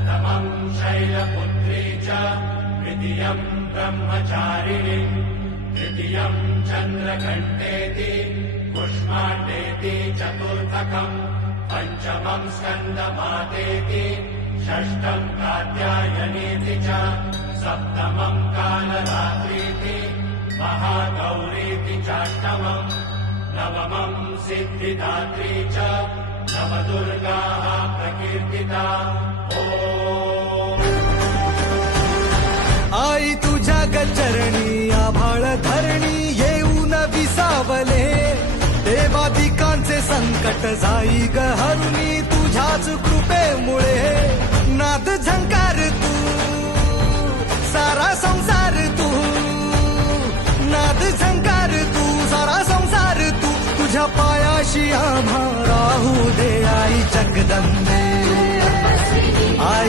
प्रथमं शैलपुत्री च द्वितीयं ब्रह्मचारिणी तृतीयं चन्द्रघण्टेति कुष्माण्डेति चतुर्थकं पंचमं स्कन्दमातेति षष्ठं कात्यायनीति च सप्तमं कालरात्रीति महागौरीति चाष्टमं नवमं सिद्धिदात्री च नवदुर्गाः प्रकीर्तिता। आई तुझ्या गचरणी आभाळ धरणी येऊन विसावले देवादिकांचे संकट जाई ग हरुणी तुझ्याच कृपेमुळे नाद झंकार तू सारा संसार तू नाद झंकार तू सारा संसार तू तुझ्या पायाशी आम्हा राहू दे आई जगदंबे आई